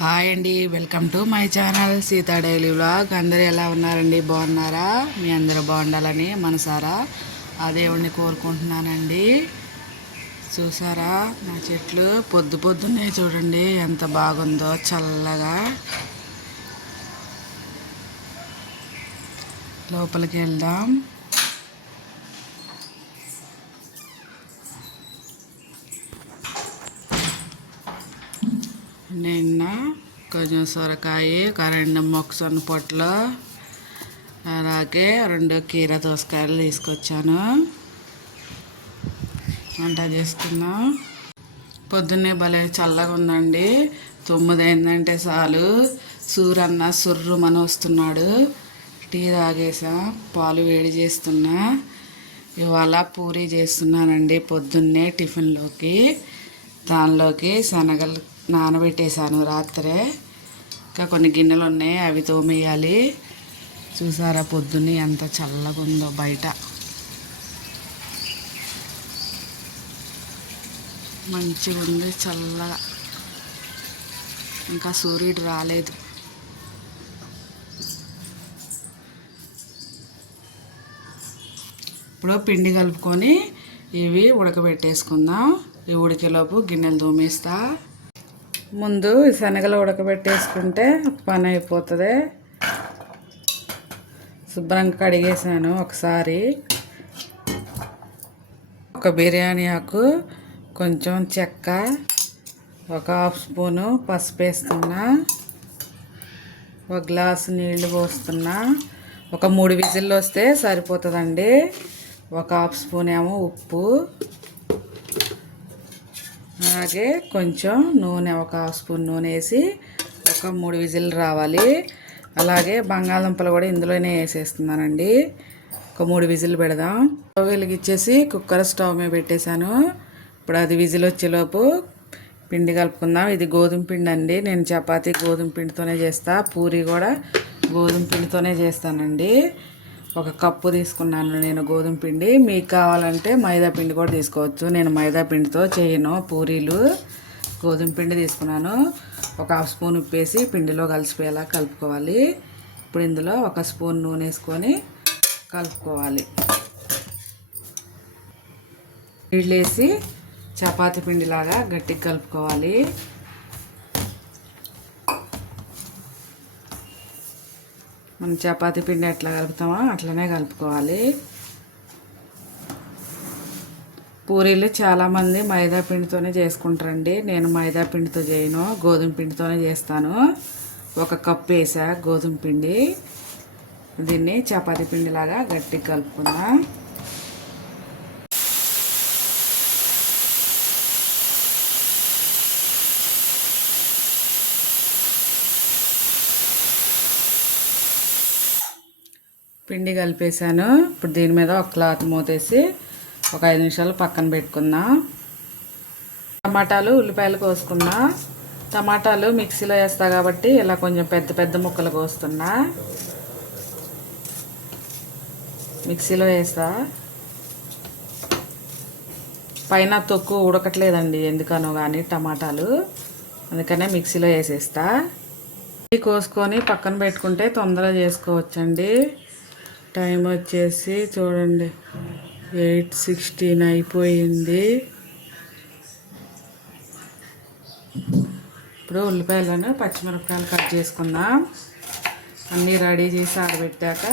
Hi అండి welcome to my channel Seetha daily vlog. అందరూ ఎలా ఉన్నారండి? బాగున్నారా? మీ అందరూ బాగుండాలని మనసారా? ఆ దేవుణ్ణి కోరుకుంటున్నానండి. చూసారా నా చెట్లు? పొద్దు పొద్దున్నే చూడండి ఎంత బాగుందో చల్లగా. లోపలికి వెళ్దాం. నిన్న కొంచెం సొరకాయ ఒక రెండు మొక్కసొన్న పొట్లు అలాగే రెండు కీర దోసకాయలు తీసుకొచ్చాను. వంట చేసుకున్నాం పొద్దున్నే భలే చల్లగా ఉందండి. తొమ్మిది అయిందంటే చాలు. సూరన్న సుర్రుమని వస్తున్నాడు. టీ తాగేసా పాలు వేడి చేస్తున్నా. ఇవాళ పూరి చేస్తున్నానండి పొద్దున్నే టిఫిన్లోకి. దానిలోకి శనగలు నానబెట్టేశాను రాత్రే. ఇంకా కొన్ని గిన్నెలు ఉన్నాయి అవి తోమేయాలి. చూసారా పొద్దున్నే ఎంత చల్లగా ఉందో బయట. మంచిగా ఉంది చల్లగా. ఇంకా సూర్యుడు రాలేదు. ఇప్పుడు పిండి కలుపుకొని ఇవి ఉడకబెట్టేసుకుందాం. ఈ ఉడికేలోపు గిన్నెలు తోమేస్తా. ముందు శనగలు ఉడకబెట్టేసుకుంటే పని అయిపోతుంది. శుభ్రంగా కడిగేసాను ఒకసారి. ఒక బిర్యానీ ఆకు కొంచెం చెక్క ఒక హాఫ్ స్పూను పసుపు వేస్తున్నా. ఒక గ్లాసు నీళ్ళు పోస్తున్నా. ఒక మూడు విజిల్లు వస్తే సరిపోతుందండి. ఒక హాఫ్ స్పూన్ ఏమో ఉప్పు. అలాగే కొంచెం నూనె ఒక స్పూన్ నూనె వేసి ఒక మూడు విజిల్ రావాలి. అలాగే బంగాళదుంపలు కూడా ఇందులోనే వేసేస్తున్నానండి. ఒక మూడు విజిల్ పెడదాం. స్టవ్ వెలిగించేసి కుక్కర్ స్టవ్ మీద పెట్టేశాను. ఇప్పుడు అది విజిల్ వచ్చేలోపు పిండి కలుపుకుందాం. ఇది గోధుమ పిండి అండి. నేను చపాతీ గోధుమ పిండితోనే చేస్తా. పూరి కూడా గోధుమ పిండితోనే చేస్తానండి. ఒక కప్పు తీసుకున్నాను నేను గోధుమ పిండి. మీకు కావాలంటే మైదా పిండి కూడా తీసుకోవచ్చు. నేను మైదా పిండితో చేయను పూరీలు. గోధుమ పిండి తీసుకున్నాను. ఒక హాఫ్ స్పూన్ ఉప్పేసి పిండిలో కలిసిపోయేలా కలుపుకోవాలి. ఇప్పుడు ఇందులో ఒక స్పూన్ నూనె వేసుకొని కలుపుకోవాలి. నీళ్ళు వేసి పిండిలాగా గట్టిగా కలుపుకోవాలి. మనం చపాతి పిండి ఎట్లా కలుపుతామో అట్లనే కలుపుకోవాలి. పూరీలు చాలామంది మైదా పిండితోనే చేసుకుంటారండి. నేను మైదా పిండితో చేయను గోధుమ పిండితోనే చేస్తాను. ఒక కప్పు వేసా గోధుమ పిండి. దీన్ని చపాతి పిండిలాగా గట్టిగా కలుపుకుందాం. పిండి కలిపేసాను ఇప్పుడు దీని మీద ఒక క్లాత్ మూతేసి ఒక ఐదు నిమిషాలు పక్కన పెట్టుకుందాం. టమాటాలు ఉల్లిపాయలు కోసుకున్నా. టమాటాలు మిక్సీలో వేస్తా కాబట్టి ఇలా కొంచెం పెద్ద పెద్ద ముక్కలు కోస్తున్నా. మిక్సీలో వేస్తా. పైన తొక్కు ఉడకట్లేదండి ఎందుకనో కానీ టమాటాలు. అందుకనే మిక్సీలో వేసేస్తా. ఇవి కోసుకొని పక్కన పెట్టుకుంటే తొందరగా చేసుకోవచ్చండి. టైం వచ్చేసి చూడండి ఎయిట్ సిక్స్టీన్ అయిపోయింది. ఇప్పుడు ఉల్లిపాయలను పచ్చిమిరపకాయలు కట్ చేసుకుందాం. అన్నీ రెడీ చేసి ఆరబెట్టాక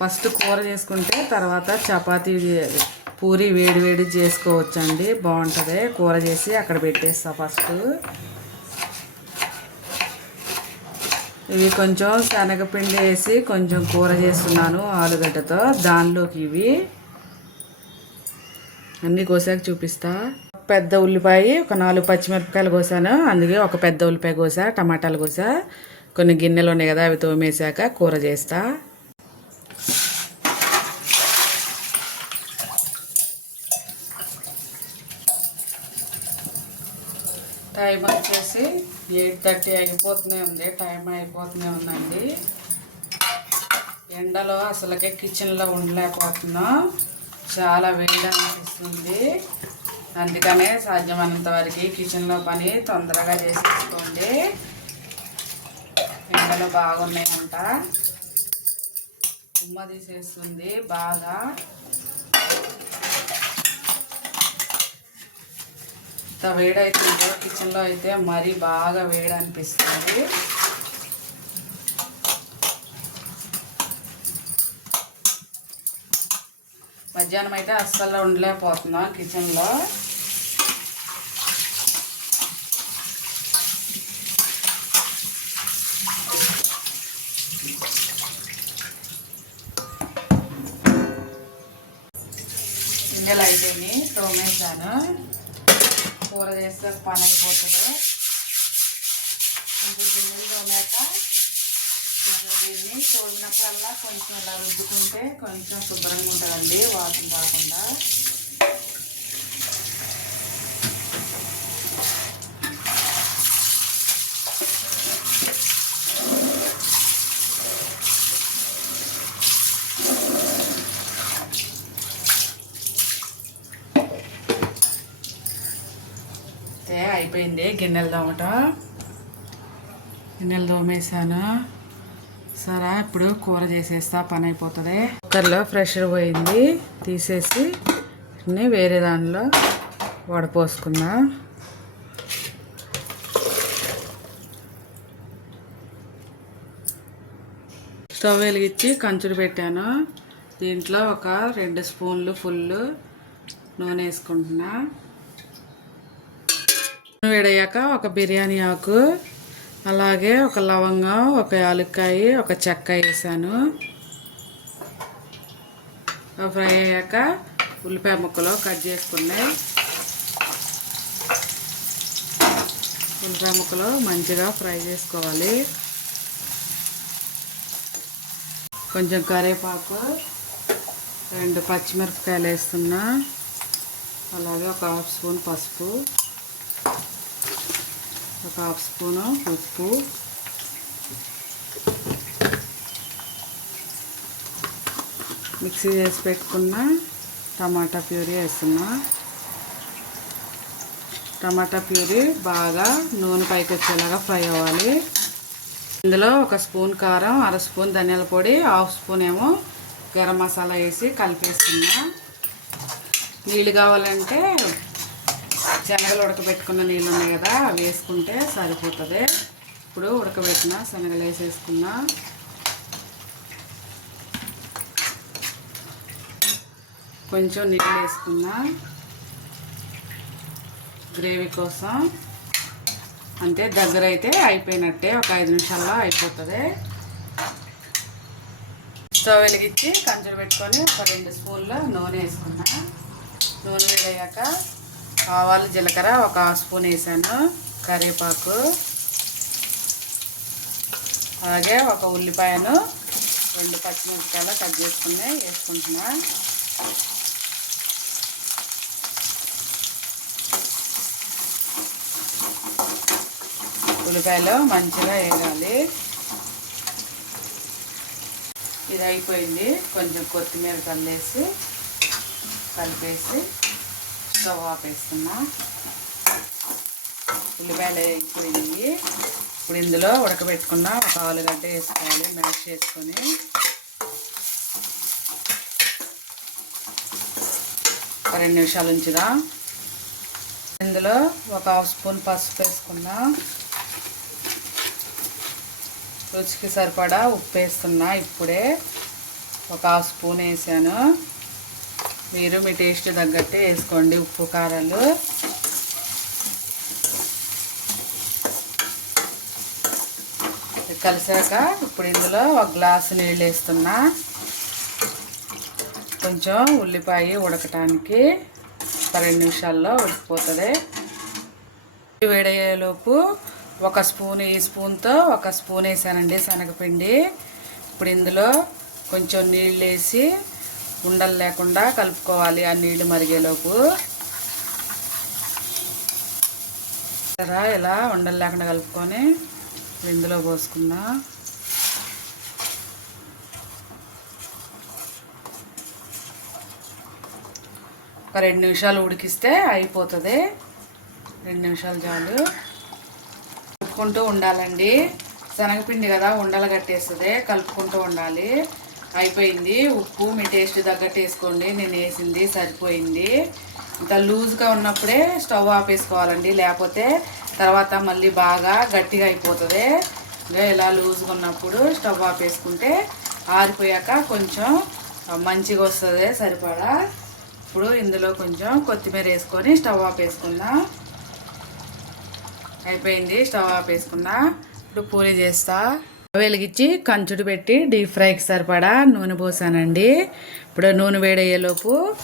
ఫస్ట్ కూర చేసుకుంటే తర్వాత చపాతీ పూరి వేడి వేడి చేసుకోవచ్చండి. బాగుంటుంది. కూర చేసి అక్కడ పెట్టేస్తా ఫస్ట్. ఇవి కొంచెం శనగపిండి వేసి కొంచెం కూర చేస్తున్నాను ఆలుగడ్డతో. దానిలోకి ఇవి అన్నీ కోసాక చూపిస్తా. పెద్ద ఉల్లిపాయ ఒక నాలుగు పచ్చిమిరపకాయలు కోసాను. అందుకే ఒక పెద్ద ఉల్లిపాయ కోసా టమాటాలు కోసా. కొన్ని గిన్నెలు ఉన్నాయి కదా అవి తోమేశాక కూర చేస్తా. టైం వచ్చేసి ఎయిట్ థర్టీ అయిపోతూనే ఉంది. టైం అయిపోతూనే ఉందండి. ఎండలో అసలుకే కిచెన్లో ఉండలేకపోతున్నాం. చాలా వేడి అనిపిస్తుంది. అందుకనే సాధ్యమైనంత వరకు కిచెన్లో పని తొందరగా చేసేసుకోండి. ఎండలు బాగున్నాయంట. ఉమ్మ తీసేస్తుంది బాగా. ఎంత వేడైతుందో కిచెన్లో అయితే మరీ బాగా వేడి అనిపిస్తుంది మధ్యాహ్నం అయితే అస్సలు ఉండలేకపోతున్నా కిచెన్లో గింజలు అయిపోయినాయి తోమేశాను కూర చేస్తే పని అయిపోతుంది కొంచెం గిన్నెలు తోమాక కొంచెం దీన్ని తోమినప్పుడల్లా కొంచెం ఇలా రుద్దుకుంటే కొంచెం శుభ్రంగా ఉంటుందండి వాసన రాకుండా అయితే అయిపోయింది. గిన్నెలు దోమట గిన్నెలు తోమేసాను సరే ఇప్పుడు కూర చేసేస్తా పని అయిపోతుంది. కుక్కర్లో ప్రెషర్ పోయింది. తీసేసి వేరే దానిలో వడపోసుకున్నా. స్టవ్ వెలిగించి కంచుడు పెట్టాను. దీంట్లో ఒక రెండు స్పూన్లు ఫుల్ నూనె వేసుకుంటున్నా. వేడయ్యాక ఒక బిర్యానీ ఆకు అలాగే ఒక లవంగం ఒక యాలక్కాయ ఒక చెక్క వేసాను. ఫ్రై అయ్యాక ఉల్లిపాయ ముక్కలు కట్ చేసుకున్నాయి. ఉల్లిపాయ ముక్కలు మంచిగా ఫ్రై చేసుకోవాలి. కొంచెం కరివేపాకు రెండు పచ్చిమిరపకాయలు వేస్తున్నా. అలాగే ఒక హాఫ్ స్పూన్ పసుపు. ఒక హాఫ్ స్పూను ఉప్పు. మిక్సీ చేసి పెట్టుకున్న టమాటా ప్యూరీ వేస్తున్నా. టమాటా ప్యూరీ బాగా నూనె పైకి వచ్చేలాగా ఫ్రై అవ్వాలి. ఇందులో ఒక స్పూన్ కారం అర స్పూన్ ధనియాల పొడి హాఫ్ స్పూన్ ఏమో గరం మసాలా వేసి కలిపేస్తున్నా. నీళ్ళు కావాలంటే శనగలు ఉడకబెట్టుకున్న నీళ్ళు ఉన్నాయి కదా అవి వేసుకుంటే సరిపోతుంది. ఇప్పుడు ఉడకబెట్టిన శనగలు వేసేసుకున్నా. కొంచెం నీళ్ళు వేసుకున్నా. గ్రేవీ కోసం. అంతే దగ్గర అయితే అయిపోయినట్టే ఒక ఐదు నిమిషాల్లో అయిపోతుంది. స్టవ్ వెలిగించి కంచెలు పెట్టుకొని ఒక రెండు స్పూన్ల నూనె వేసుకున్నా. నూనె వేడయ్యాక ఆవాలు జీలకర్ర ఒక హాఫ్ స్పూన్ వేసాను కరివేపాకు అలాగే ఒక ఉల్లిపాయను రెండు పచ్చిమిరపకాయలు కట్ చేసుకుని వేసుకుంటున్నా. ఉల్లిపాయలు మంచిగా వేయాలి ఇది అయిపోయింది. కొంచెం కొత్తిమీర కల్లేసి కలిపేసి స్టవ్ ఆపేస్తున్నా ఉల్లిపాయలు అయిపోయింది ఇప్పుడు ఇందులో ఉడకబెట్టుకున్న ఒక ఆలుగడ్డ వేసుకోవాలి మ్యాష్ చేసుకొని. ఒక రెండు నిమిషాలు ఉంచుదా. ఇందులో ఒక హాఫ్ స్పూన్ పసుపు వేసుకున్నా. రుచికి సరిపడా ఉప్పు వేస్తున్నా. ఇప్పుడే ఒక హాఫ్ స్పూన్ వేసాను. మీరు మీ టేస్ట్ తగ్గట్టు వేసుకోండి ఉప్పు కారాలు. కలిసాక ఇప్పుడు ఇందులో ఒక గ్లాసు నీళ్ళు వేస్తున్నా. కొంచెం ఉల్లిపాయ ఉడకటానికి ఒక రెండు నిమిషాల్లో ఉడికిపోతుంది. వేడయ్యేలోపు ఒక స్పూన్ ఈ స్పూన్తో ఒక స్పూన్ వేసానండి శనగపిండి. ఇప్పుడు ఇందులో కొంచెం నీళ్ళు వేసి ఉండలు లేకుండా కలుపుకోవాలి ఆ నీళ్ళు మరిగేలోపు. ఇలా ఇలా ఉండలు లేకుండా కలుపుకొని ఇందులో పోసుకున్నా ఒక రెండు నిమిషాలు ఉడికిస్తే అయిపోతుంది. రెండు నిమిషాలు చాలు. కలుపుకుంటూ ఉండాలండి. శనగపిండి కదా ఉండలు కట్టేస్తుంది. కలుపుకుంటూ ఉండాలి. అయిపోయింది. ఉప్పు మీ టేస్ట్ తగ్గట్టు వేసుకోండి. నేను వేసింది సరిపోయింది. ఇంకా లూజ్గా ఉన్నప్పుడే స్టవ్ ఆపేసుకోవాలండి లేకపోతే తర్వాత మళ్ళీ బాగా గట్టిగా అయిపోతుంది. ఇంకా ఇలా లూజ్గా ఉన్నప్పుడు స్టవ్ ఆపేసుకుంటే ఆరిపోయాక కొంచెం మంచిగా వస్తుంది. సరిపడా? ఇప్పుడు ఇందులో కొంచెం కొత్తిమీర వేసుకొని స్టవ్ ఆపేసుకుందాం అయిపోయింది. స్టవ్ ఆపేసుకున్నా ఇప్పుడు పూరి చేస్తా. వెలిగించి కంచుడు పెట్టి డీప్ ఫ్రైకి సరిపడా నూనె పోసానండి. ఇప్పుడు నూనె వేడయ్యేలోపు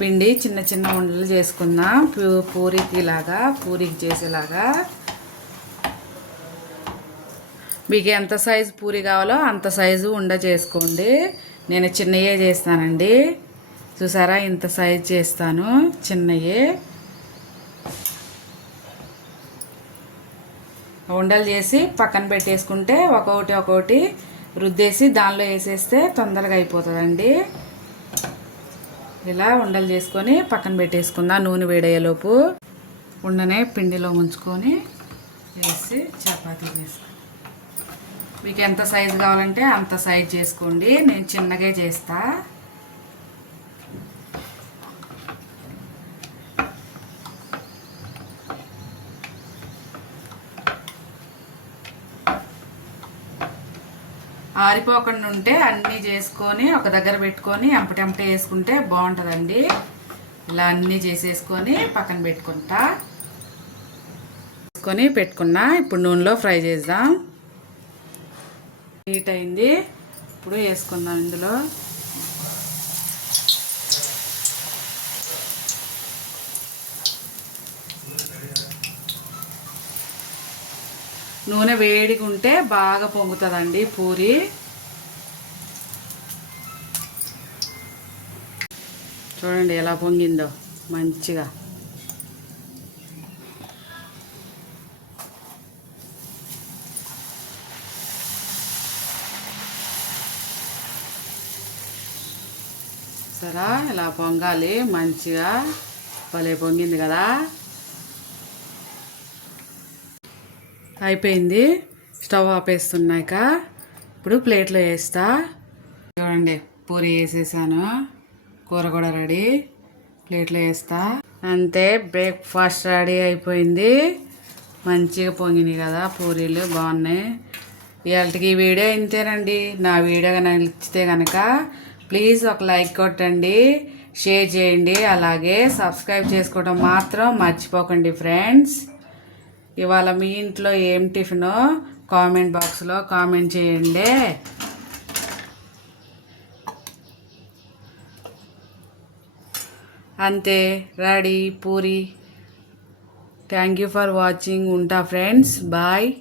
పిండి చిన్న చిన్న ఉండలు చేసుకుందాం. పూ- పూరికిలాగా పూరికి చేసేలాగా. మీకు ఎంత సైజు పూరి కావాలో అంత సైజు ఉండ చేసుకోండి. నేను చిన్నయే చేస్తానండి. చూసారా? ఇంత సైజు చేస్తాను. చిన్నయే. ఉండలు చేసి పక్కన పెట్టేసుకుంటే ఒక్కొక్కటి ఒక్కొక్కటి రుద్దేసి దానిలో వేసేస్తే తొందరగా అయిపోతుందండి. ఇలా ఉండలు చేసుకొని పక్కన పెట్టేసుకుందాం నూనె వేడయ్యేలోపు. ఉండనే పిండిలో ముంచుకొని వేసి చపాతీ చేసుకుందాం. మీకు ఎంత సైజు కావాలంటే అంత సైజ్ చేసుకోండి. నేను చిన్నగా చేస్తాను ఆరిపోకుండా ఉంటే అన్నీ చేసుకొని ఒక దగ్గర పెట్టుకొని ఎంపటెంపట వేసుకుంటే బాగుంటుందండి. ఇలా అన్నీ చేసేసుకొని పక్కన పెట్టుకుంటా. వేసుకొని పెట్టుకున్నా ఇప్పుడు నూనెలో ఫ్రై చేద్దాం. హీట్ అయింది. ఇప్పుడు వేసుకుందాం ఇందులో. నూనె వేడిగా ఉంటే బాగా పొంగుతుందండి పూరి. చూడండి ఎలా పొంగిందో మంచిగా. సరా ఇలా పొంగాలి? మంచిగా. భలే పొంగింది కదా. అయిపోయింది. స్టవ్ ఆపేస్తున్నాక ఇప్పుడు ప్లేట్లో వేస్తా. చూడండి పూరి వేసేసాను. కూర కూడా రెడీ. ప్లేట్లో వేస్తా. అంతే బ్రేక్ఫాస్ట్ రెడీ అయిపోయింది. మంచిగా పొంగినాయి కదా పూరీలు బాగున్నాయి. ఇవాళకి ఈ వీడియో ఇంతేనండి. నా వీడియో కనుక నచ్చితే కనుక ప్లీజ్ ఒక లైక్ కొట్టండి షేర్ చేయండి. అలాగే సబ్స్క్రైబ్ చేసుకోవడం మాత్రం మర్చిపోకండి ఫ్రెండ్స్. ఇవాళ మీ ఇంట్లో ఏం టిఫినో కామెంట్ బాక్స్లో కామెంట్ చేయండి. అంతే ready puri. Thank you for watching ఉంటా ఫ్రెండ్స్ బాయ్